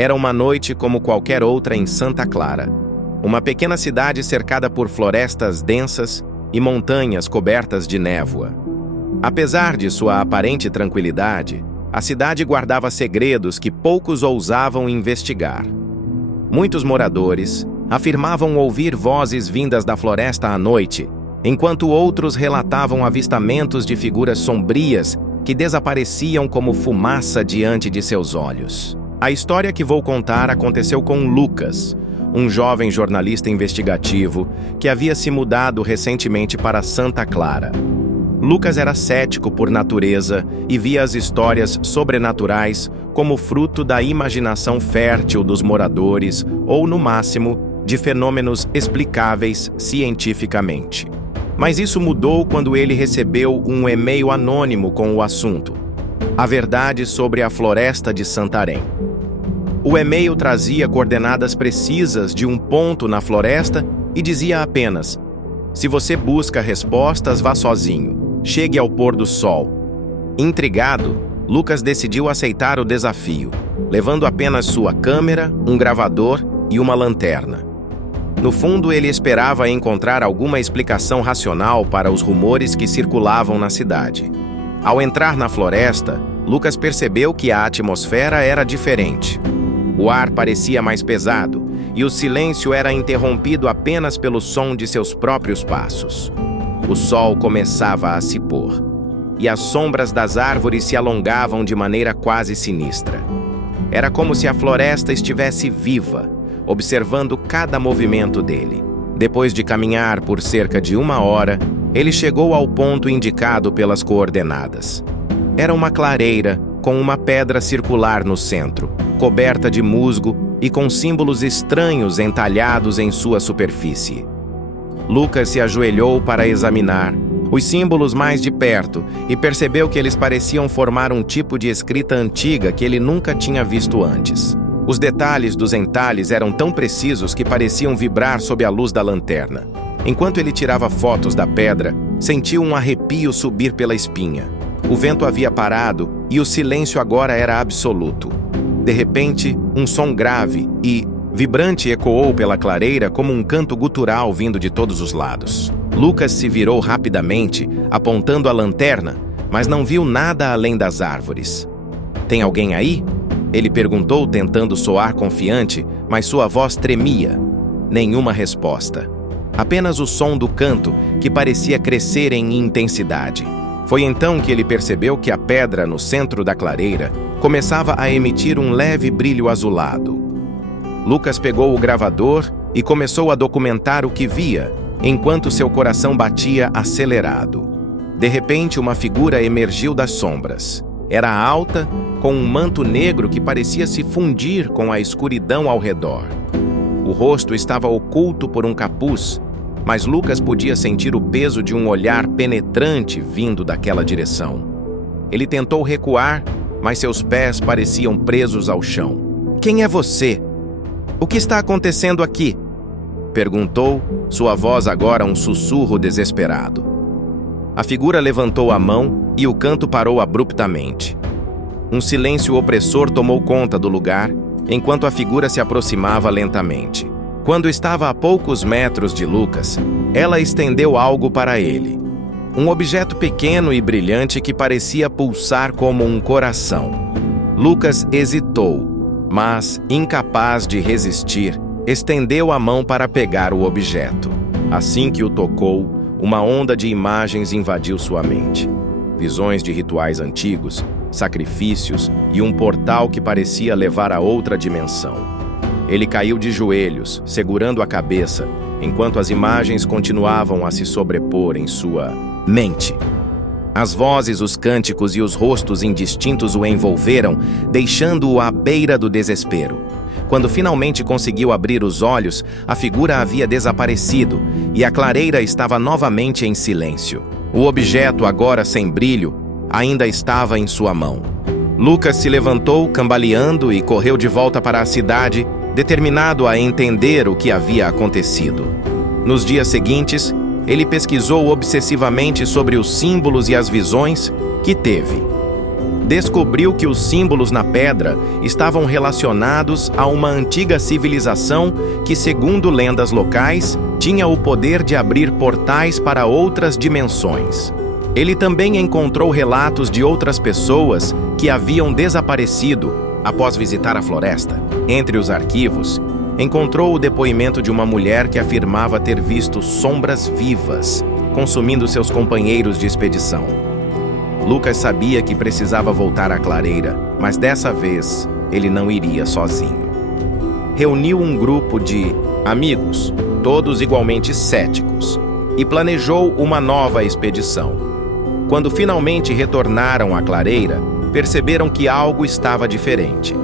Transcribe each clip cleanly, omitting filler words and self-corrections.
Era uma noite como qualquer outra em Santa Clara, uma pequena cidade cercada por florestas densas e montanhas cobertas de névoa. Apesar de sua aparente tranquilidade, a cidade guardava segredos que poucos ousavam investigar. Muitos moradores afirmavam ouvir vozes vindas da floresta à noite, enquanto outros relatavam avistamentos de figuras sombrias que desapareciam como fumaça diante de seus olhos. A história que vou contar aconteceu com Lucas, um jovem jornalista investigativo que havia se mudado recentemente para Santa Clara. Lucas era cético por natureza e via as histórias sobrenaturais como fruto da imaginação fértil dos moradores ou, no máximo, de fenômenos explicáveis cientificamente. Mas isso mudou quando ele recebeu um e-mail anônimo com o assunto: a verdade sobre a floresta de Santarém. O e-mail trazia coordenadas precisas de um ponto na floresta e dizia apenas: se você busca respostas, vá sozinho. Chegue ao pôr do sol. Intrigado, Lucas decidiu aceitar o desafio, levando apenas sua câmera, um gravador e uma lanterna. No fundo, ele esperava encontrar alguma explicação racional para os rumores que circulavam na cidade. Ao entrar na floresta, Lucas percebeu que a atmosfera era diferente. O ar parecia mais pesado, e o silêncio era interrompido apenas pelo som de seus próprios passos. O sol começava a se pôr, e as sombras das árvores se alongavam de maneira quase sinistra. Era como se a floresta estivesse viva, observando cada movimento dele. Depois de caminhar por cerca de 1 hora, ele chegou ao ponto indicado pelas coordenadas. Era uma clareira com uma pedra circular no centro, coberta de musgo e com símbolos estranhos entalhados em sua superfície. Lucas se ajoelhou para examinar os símbolos mais de perto e percebeu que eles pareciam formar um tipo de escrita antiga que ele nunca tinha visto antes. Os detalhes dos entalhes eram tão precisos que pareciam vibrar sob a luz da lanterna. Enquanto ele tirava fotos da pedra, sentiu um arrepio subir pela espinha. O vento havia parado e o silêncio agora era absoluto. De repente, um som grave e vibrante ecoou pela clareira como um canto gutural vindo de todos os lados. Lucas se virou rapidamente, apontando a lanterna, mas não viu nada além das árvores. "Tem alguém aí?" ele perguntou, tentando soar confiante, mas sua voz tremia. Nenhuma resposta. Apenas o som do canto, que parecia crescer em intensidade. Foi então que ele percebeu que a pedra no centro da clareira começava a emitir um leve brilho azulado. Lucas pegou o gravador e começou a documentar o que via, enquanto seu coração batia acelerado. De repente, uma figura emergiu das sombras. Era alta, com um manto negro que parecia se fundir com a escuridão ao redor. O rosto estava oculto por um capuz, mas Lucas podia sentir o peso de um olhar penetrante vindo daquela direção. Ele tentou recuar, mas seus pés pareciam presos ao chão. "Quem é você? O que está acontecendo aqui?" perguntou, sua voz agora um sussurro desesperado. A figura levantou a mão e o canto parou abruptamente. Um silêncio opressor tomou conta do lugar, enquanto a figura se aproximava lentamente. Quando estava a poucos metros de Lucas, ela estendeu algo para ele. Um objeto pequeno e brilhante que parecia pulsar como um coração. Lucas hesitou, mas, incapaz de resistir, estendeu a mão para pegar o objeto. Assim que o tocou, uma onda de imagens invadiu sua mente. Visões de rituais antigos, sacrifícios e um portal que parecia levar a outra dimensão. Ele caiu de joelhos, segurando a cabeça, enquanto as imagens continuavam a se sobrepor em sua mente. As vozes, os cânticos e os rostos indistintos o envolveram, deixando-o à beira do desespero. Quando finalmente conseguiu abrir os olhos, a figura havia desaparecido e a clareira estava novamente em silêncio. O objeto, agora sem brilho, ainda estava em sua mão. Lucas se levantou, cambaleando, e correu de volta para a cidade, determinado a entender o que havia acontecido. Nos dias seguintes, ele pesquisou obsessivamente sobre os símbolos e as visões que teve. Descobriu que os símbolos na pedra estavam relacionados a uma antiga civilização que, segundo lendas locais, tinha o poder de abrir portais para outras dimensões. Ele também encontrou relatos de outras pessoas que haviam desaparecido após visitar a floresta. Entre os arquivos, encontrou o depoimento de uma mulher que afirmava ter visto sombras vivas consumindo seus companheiros de expedição. Lucas sabia que precisava voltar à clareira, mas dessa vez ele não iria sozinho. Reuniu um grupo de amigos, todos igualmente céticos, e planejou uma nova expedição. Quando finalmente retornaram à clareira, perceberam que algo estava diferente.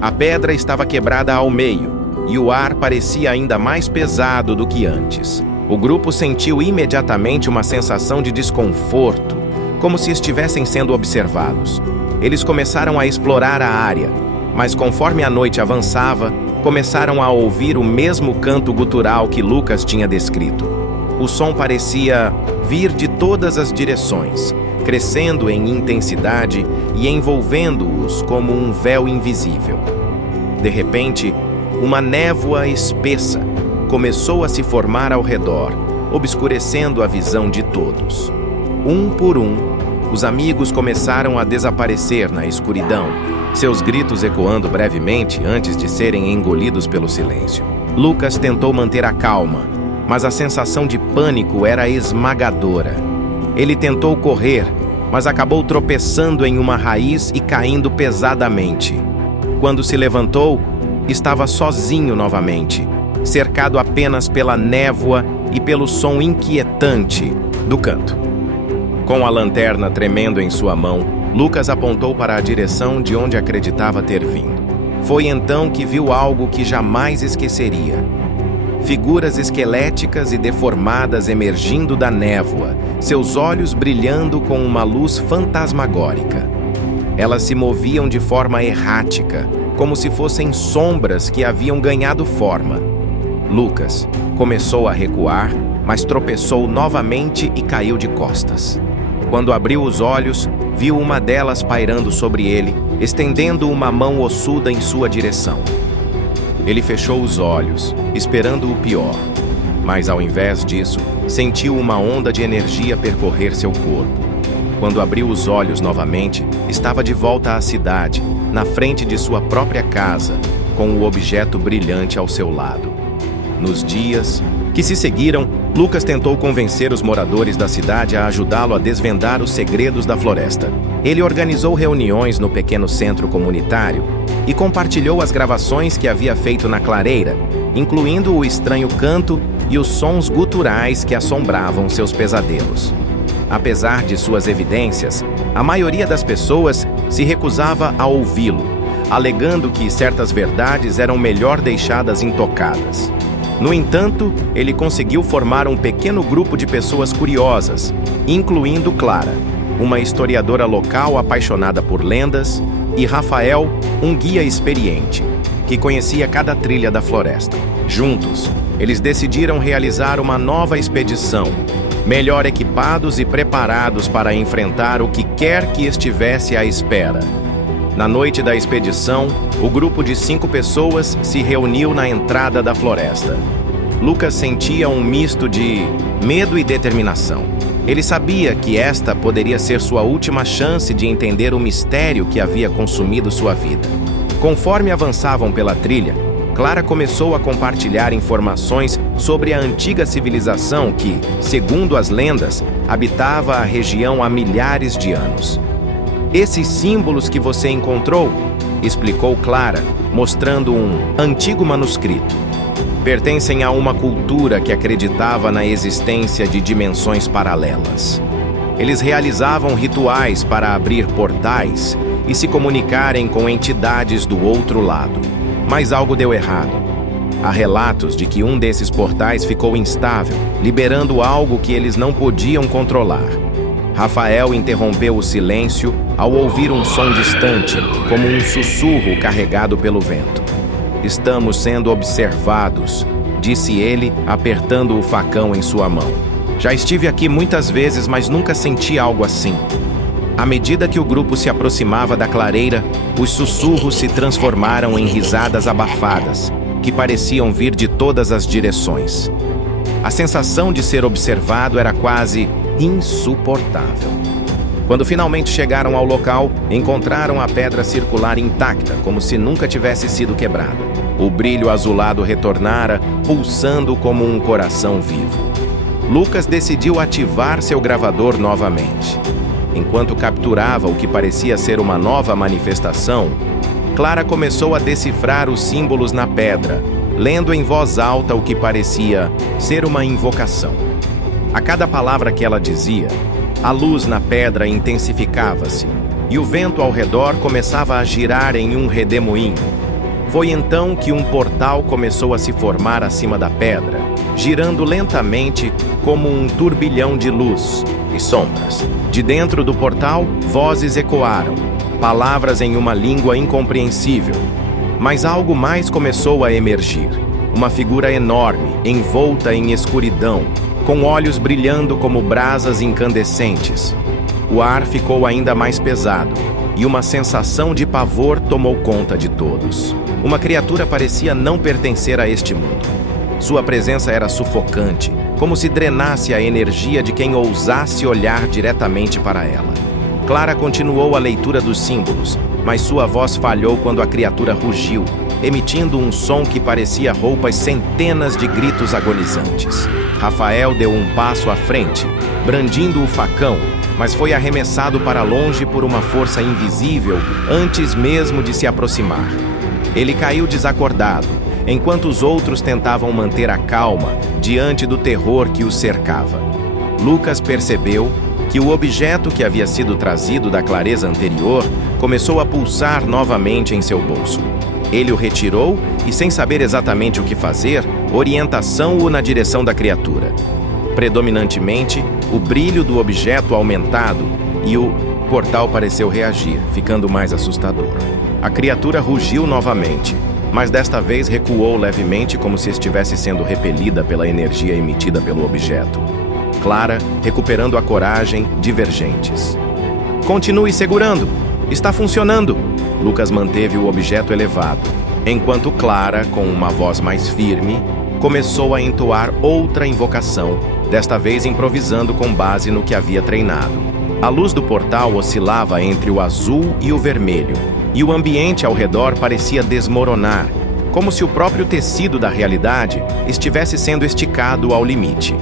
A pedra estava quebrada ao meio, e o ar parecia ainda mais pesado do que antes. O grupo sentiu imediatamente uma sensação de desconforto, como se estivessem sendo observados. Eles começaram a explorar a área, mas conforme a noite avançava, começaram a ouvir o mesmo canto gutural que Lucas tinha descrito. O som parecia vir de todas as direções, crescendo em intensidade e envolvendo-os como um véu invisível. De repente, uma névoa espessa começou a se formar ao redor, obscurecendo a visão de todos. Um por um, os amigos começaram a desaparecer na escuridão, seus gritos ecoando brevemente antes de serem engolidos pelo silêncio. Lucas tentou manter a calma, mas a sensação de pânico era esmagadora. Ele tentou correr, mas acabou tropeçando em uma raiz e caindo pesadamente. Quando se levantou, estava sozinho novamente, cercado apenas pela névoa e pelo som inquietante do canto. Com a lanterna tremendo em sua mão, Lucas apontou para a direção de onde acreditava ter vindo. Foi então que viu algo que jamais esqueceria. Figuras esqueléticas e deformadas emergindo da névoa, seus olhos brilhando com uma luz fantasmagórica. Elas se moviam de forma errática, como se fossem sombras que haviam ganhado forma. Lucas começou a recuar, mas tropeçou novamente e caiu de costas. Quando abriu os olhos, viu uma delas pairando sobre ele, estendendo uma mão ossuda em sua direção. Ele fechou os olhos, esperando o pior, mas ao invés disso, sentiu uma onda de energia percorrer seu corpo. Quando abriu os olhos novamente, estava de volta à cidade, na frente de sua própria casa, com o objeto brilhante ao seu lado. Nos dias que se seguiram, Lucas tentou convencer os moradores da cidade a ajudá-lo a desvendar os segredos da floresta. Ele organizou reuniões no pequeno centro comunitário e compartilhou as gravações que havia feito na clareira, incluindo o estranho canto e os sons guturais que assombravam seus pesadelos. Apesar de suas evidências, a maioria das pessoas se recusava a ouvi-lo, alegando que certas verdades eram melhor deixadas intocadas. No entanto, ele conseguiu formar um pequeno grupo de pessoas curiosas, incluindo Clara, uma historiadora local apaixonada por lendas, e Rafael, um guia experiente, que conhecia cada trilha da floresta. Juntos, eles decidiram realizar uma nova expedição, melhor equipados e preparados para enfrentar o que quer que estivesse à espera. Na noite da expedição, o grupo de 5 pessoas se reuniu na entrada da floresta. Lucas sentia um misto de medo e determinação. Ele sabia que esta poderia ser sua última chance de entender o mistério que havia consumido sua vida. Conforme avançavam pela trilha, Clara começou a compartilhar informações sobre a antiga civilização que, segundo as lendas, habitava a região há milhares de anos. Esses símbolos que você encontrou, explicou Clara, mostrando um antigo manuscrito, pertencem a uma cultura que acreditava na existência de dimensões paralelas. Eles realizavam rituais para abrir portais e se comunicarem com entidades do outro lado. Mas algo deu errado. Há relatos de que um desses portais ficou instável, liberando algo que eles não podiam controlar. Rafael interrompeu o silêncio ao ouvir um som distante, como um sussurro carregado pelo vento. "Estamos sendo observados", disse ele, apertando o facão em sua mão. "Já estive aqui muitas vezes, mas nunca senti algo assim." À medida que o grupo se aproximava da clareira, os sussurros se transformaram em risadas abafadas, que pareciam vir de todas as direções. A sensação de ser observado era quase insuportável. Quando finalmente chegaram ao local, encontraram a pedra circular intacta, como se nunca tivesse sido quebrada. O brilho azulado retornara, pulsando como um coração vivo. Lucas decidiu ativar seu gravador novamente. Enquanto capturava o que parecia ser uma nova manifestação, Clara começou a decifrar os símbolos na pedra, lendo em voz alta o que parecia ser uma invocação. A cada palavra que ela dizia, a luz na pedra intensificava-se e o vento ao redor começava a girar em um redemoinho. Foi então que um portal começou a se formar acima da pedra, girando lentamente como um turbilhão de luz e sombras. De dentro do portal, vozes ecoaram, palavras em uma língua incompreensível. Mas algo mais começou a emergir. Uma figura enorme, envolta em escuridão, com olhos brilhando como brasas incandescentes. O ar ficou ainda mais pesado, e uma sensação de pavor tomou conta de todos. Uma criatura parecia não pertencer a este mundo. Sua presença era sufocante, como se drenasse a energia de quem ousasse olhar diretamente para ela. Clara continuou a leitura dos símbolos, mas sua voz falhou quando a criatura rugiu, emitindo um som que parecia roupas centenas de gritos agonizantes. Rafael deu um passo à frente, brandindo o facão, mas foi arremessado para longe por uma força invisível antes mesmo de se aproximar. Ele caiu desacordado, enquanto os outros tentavam manter a calma diante do terror que os cercava. Lucas percebeu que o objeto que havia sido trazido da clareza anterior começou a pulsar novamente em seu bolso. Ele o retirou e, sem saber exatamente o que fazer, orientação-o na direção da criatura. Predominantemente, o brilho do objeto aumentado e o portal pareceu reagir, ficando mais assustador. A criatura rugiu novamente, mas desta vez recuou levemente como se estivesse sendo repelida pela energia emitida pelo objeto. Clara, recuperando a coragem, divergentes. "Continue segurando! Está funcionando!" Lucas manteve o objeto elevado, enquanto Clara, com uma voz mais firme, começou a entoar outra invocação, desta vez improvisando com base no que havia treinado. A luz do portal oscilava entre o azul e o vermelho, e o ambiente ao redor parecia desmoronar, como se o próprio tecido da realidade estivesse sendo esticado ao limite.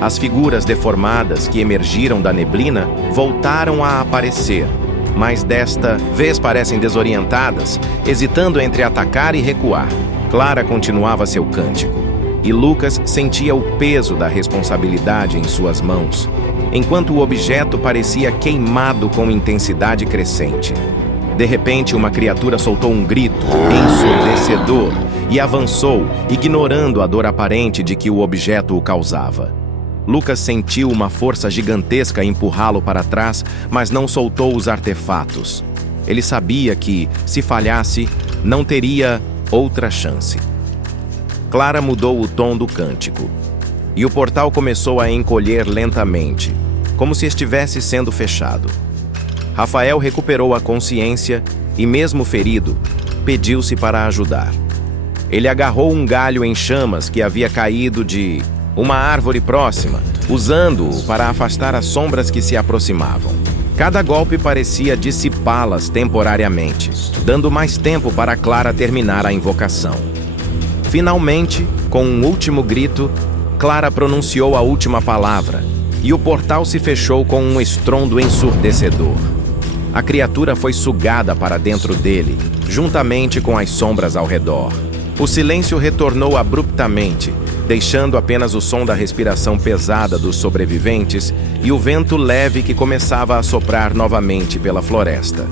As figuras deformadas que emergiram da neblina voltaram a aparecer, mas desta vez parecem desorientadas, hesitando entre atacar e recuar. Clara continuava seu cântico, e Lucas sentia o peso da responsabilidade em suas mãos, enquanto o objeto parecia queimado com intensidade crescente. De repente, uma criatura soltou um grito ensurdecedor e avançou, ignorando a dor aparente de que o objeto o causava. Lucas sentiu uma força gigantesca empurrá-lo para trás, mas não soltou os artefatos. Ele sabia que, se falhasse, não teria outra chance. Clara mudou o tom do cântico, e o portal começou a encolher lentamente, como se estivesse sendo fechado. Rafael recuperou a consciência e, mesmo ferido, pediu-se para ajudar. Ele agarrou um galho em chamas que havia caído de uma árvore próxima, usando-o para afastar as sombras que se aproximavam. Cada golpe parecia dissipá-las temporariamente, dando mais tempo para Clara terminar a invocação. Finalmente, com um último grito, Clara pronunciou a última palavra, e o portal se fechou com um estrondo ensurdecedor. A criatura foi sugada para dentro dele, juntamente com as sombras ao redor. O silêncio retornou abruptamente, deixando apenas o som da respiração pesada dos sobreviventes e o vento leve que começava a soprar novamente pela floresta.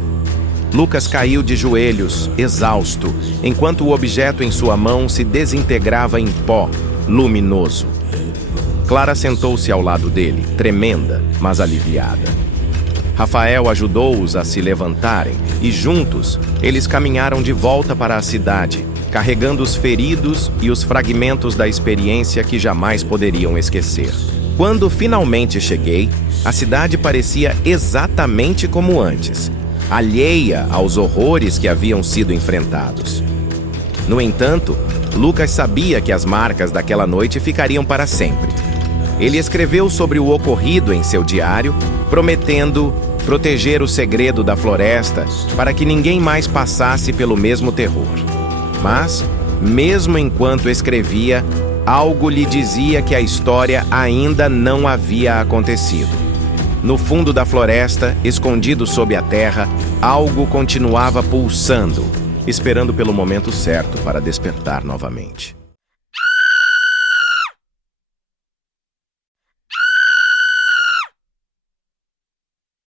Lucas caiu de joelhos, exausto, enquanto o objeto em sua mão se desintegrava em pó, luminoso. Clara sentou-se ao lado dele, tremenda, mas aliviada. Rafael ajudou-os a se levantarem e, juntos, eles caminharam de volta para a cidade, carregando os feridos e os fragmentos da experiência que jamais poderiam esquecer. Quando finalmente cheguei, a cidade parecia exatamente como antes, alheia aos horrores que haviam sido enfrentados. No entanto, Lucas sabia que as marcas daquela noite ficariam para sempre. Ele escreveu sobre o ocorrido em seu diário, prometendo proteger o segredo da floresta para que ninguém mais passasse pelo mesmo terror. Mas, mesmo enquanto escrevia, algo lhe dizia que a história ainda não havia acontecido. No fundo da floresta, escondido sob a terra, algo continuava pulsando, esperando pelo momento certo para despertar novamente.